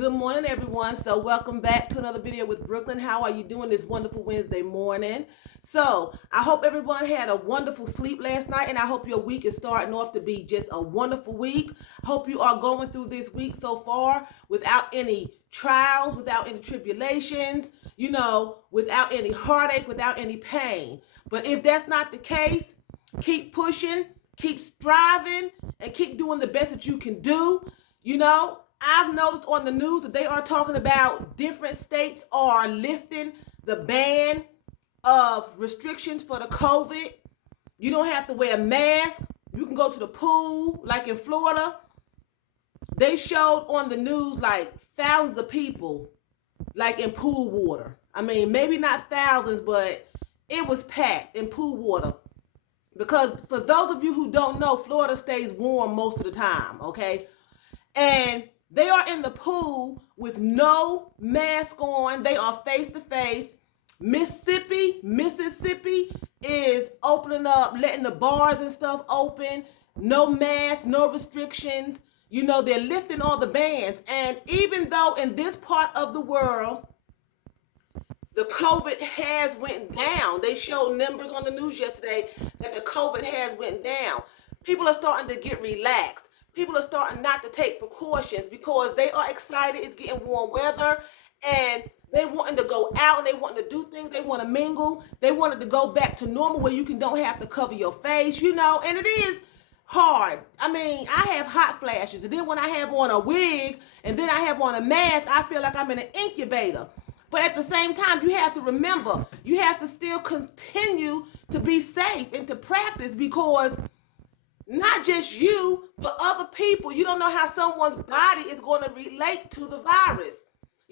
Good morning, everyone. So welcome back to another video with Brooklyn. How are you doing this wonderful Wednesday morning? So I hope everyone had a wonderful sleep last night, and I hope your week is starting off to be just a wonderful week. Hope you are going through this week so far without any trials, without any tribulations, without any heartache, without any pain. But if that's not the case, keep pushing, keep striving, and keep doing the best that you can do. I've noticed on the news that they are talking about different states are lifting the ban of restrictions for the COVID. You don't have to wear a mask. You can go to the pool, like in Florida. They showed on the news like thousands of people like in pool water. I mean, maybe not thousands, but it was packed in pool water. Because for those of you who don't know, Florida stays warm most of the time, okay? And they are in the pool with no mask on. They are face to face. Mississippi is opening up, letting the bars and stuff open. No mask, no restrictions. They're lifting all the bans. And even though in this part of the world, the COVID has went down. They showed numbers on the news yesterday that the COVID has went down. People are starting to get relaxed. People are starting not to take precautions because they are excited. It's getting warm weather and they wanting to go out and they wanting to do things. They want to mingle. They wanted to go back to normal where you don't have to cover your face, and it is hard. I mean, I have hot flashes, and then when I have on a wig and then I have on a mask, I feel like I'm in an incubator. But at the same time, you have to remember, you have to still continue to be safe and to practice because not just you, but other people. You don't know how someone's body is going to relate to the virus.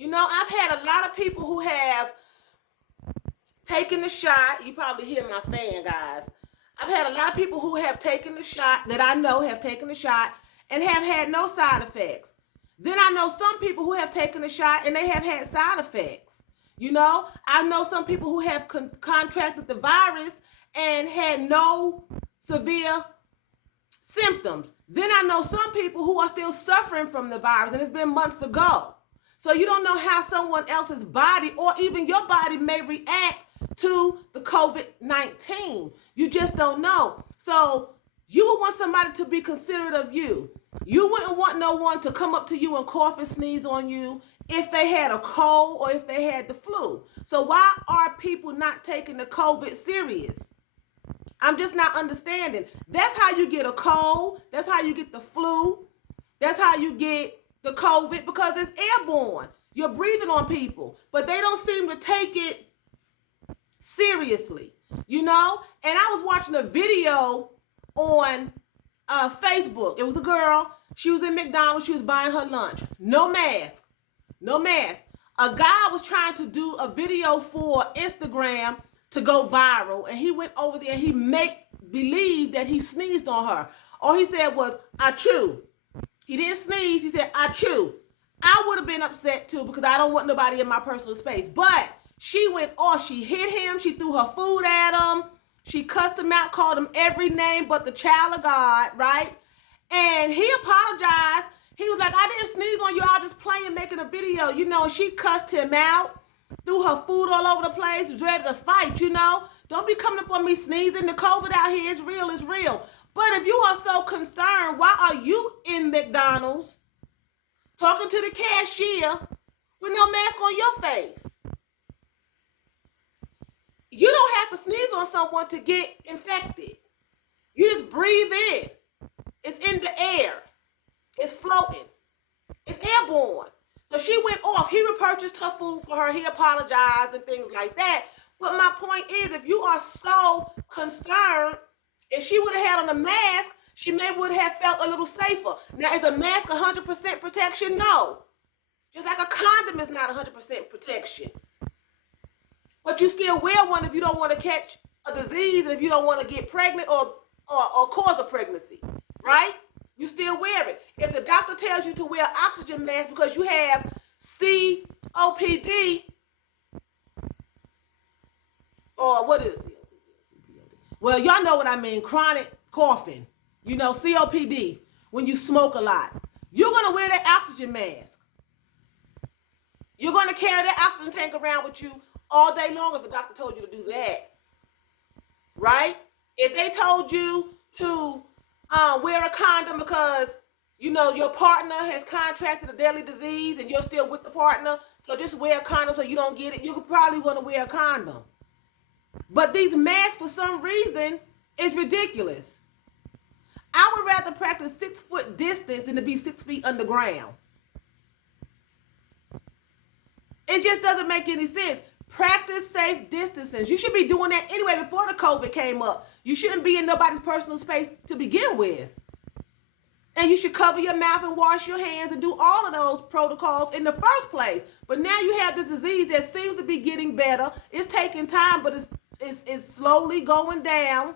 I've had a lot of people who have taken the shot. You probably hear my fan, guys. I've had a lot of people who have taken the shot that I know have taken the shot and have had no side effects. Then I know some people who have taken the shot and they have had side effects. I know some people who have contracted the virus and had no severe symptoms. Then I know some people who are still suffering from the virus and it's been months ago. So you don't know how someone else's body or even your body may react to the COVID-19. You just don't know. So you would want somebody to be considerate of you. You wouldn't want no one to come up to you and cough and sneeze on you if they had a cold or if they had the flu. So why are people not taking the COVID serious? I'm just not understanding. That's how you get a cold. That's how you get the flu. That's how you get the COVID because it's airborne. You're breathing on people, but they don't seem to take it seriously, And I was watching a video on Facebook. It was a girl. She was in McDonald's. She was buying her lunch. No mask. A guy was trying to do a video for Instagram to go viral, and he went over there and he make believe that he sneezed on her. All he said was, achoo. He didn't sneeze, he said, achoo. I would have been upset too because I don't want nobody in my personal space. But she went off, she hit him, she threw her food at him, she cussed him out, called him every name but the child of God, right? And he apologized. He was like, I didn't sneeze on you, I was just playing, making a video, and she cussed him out. Threw her food all over the place, was ready to fight, Don't be coming up on me sneezing. The COVID out here is real, it's real. But if you are so concerned, why are you in McDonald's talking to the cashier with no mask on your face? You don't have to sneeze on someone to get infected. You just breathe in. It's in the air. It's floating. It's airborne. So she went off. He repurchased her food for her. He apologized and things like that. But my point is, if you are so concerned, if she would have had on a mask, she may would have felt a little safer. Now, is a mask 100% protection? No. Just like a condom is not 100% protection. But you still wear one if you don't want to catch a disease and if you don't want to get pregnant or cause a pregnancy, right? You still wear it. If the doctor tells you to wear an oxygen mask because you have COPD, or what is it? Well, y'all know what I mean, chronic coughing, COPD, when you smoke a lot. You're going to wear that oxygen mask. You're going to carry that oxygen tank around with you all day long if the doctor told you to do that, right? If they told you to wear a condom because, you know, your partner has contracted a deadly disease and you're still with the partner, so just wear a condom so you don't get it, you could probably want to wear a condom. But these masks, for some reason, is ridiculous. I would rather practice 6 foot distance than to be 6 feet underground. It just doesn't make any sense. Practice safe distancing. You should be doing that anyway before the COVID came up. You shouldn't be in nobody's personal space to begin with. And you should cover your mouth and wash your hands and do all of those protocols in the first place. But now you have this disease that seems to be getting better. It's taking time, but it's slowly going down.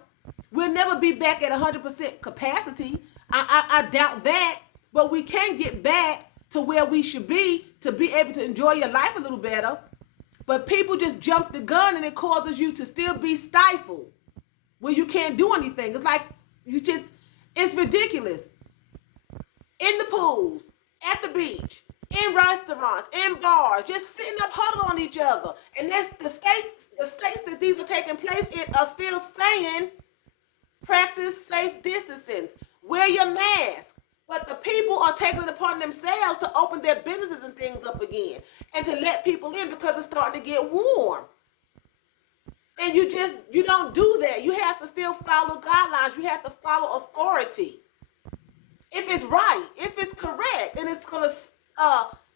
We'll never be back at 100% capacity. I doubt that. But we can get back to where we should be to be able to enjoy your life a little better. But people just jump the gun and it causes you to still be stifled where you can't do anything. It's like it's ridiculous. In the pools, at the beach, in restaurants, in bars, just sitting up huddled on each other. And that's the states that these are taking place in are still saying practice safe distancing. Wear your mask. But the people are taking it upon themselves to open their businesses and things up again and to let people in because it's starting to get warm. And you don't do that. You have to still follow guidelines. You have to follow authority. If it's right, if it's correct, and it's going to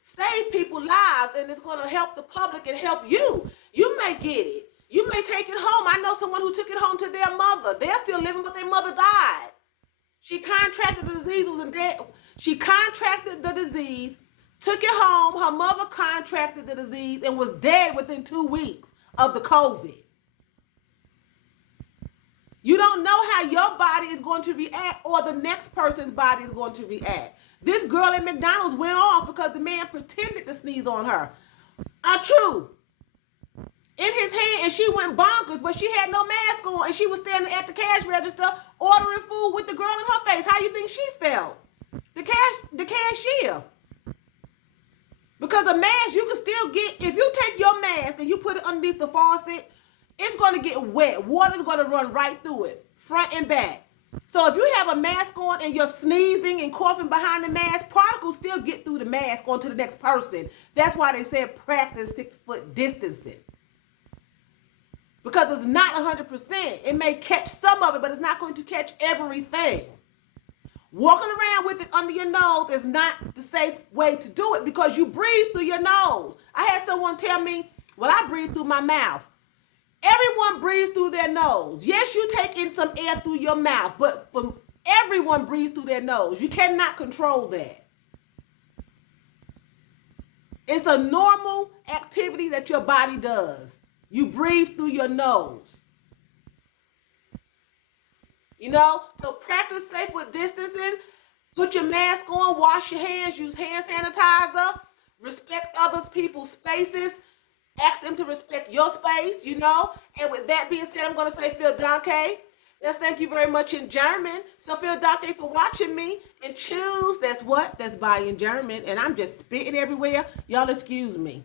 save people's lives and it's going to help the public and help you, you may get it. You may take it home. I know someone who took it home to their mother. They're still living, but their mother died. She contracted the disease, She contracted the disease, took it home. Her mother contracted the disease and was dead within 2 weeks of the COVID. You don't know how your body is going to react or the next person's body is going to react. This girl at McDonald's went off because the man pretended to sneeze on her. True. In his hand, and she went bonkers, but she had no mask on, and she was standing at the cash register ordering food with the girl in her face. How you think she felt? The cashier. Because a mask, you can still get, if you take your mask and you put it underneath the faucet, it's going to get wet. Water's going to run right through it, front and back. So if you have a mask on and you're sneezing and coughing behind the mask, particles still get through the mask onto the next person. That's why they said practice 6 foot distancing. Because it's not 100%. It may catch some of it, but it's not going to catch everything. Walking around with it under your nose is not the safe way to do it because you breathe through your nose. I had someone tell me, well, I breathe through my mouth. Everyone breathes through their nose. Yes, you take in some air through your mouth, but everyone breathes through their nose. You cannot control that. It's a normal activity that your body does. You breathe through your nose. You know, so practice safe with distancing. Put your mask on, wash your hands, use hand sanitizer, respect other people's spaces, ask them to respect your space, you know. And with that being said, I'm going to say vielen Dank. That's thank you very much in German. So vielen Dank for watching me. And choose, that's what? That's bye in German. And I'm just spitting everywhere. Y'all excuse me.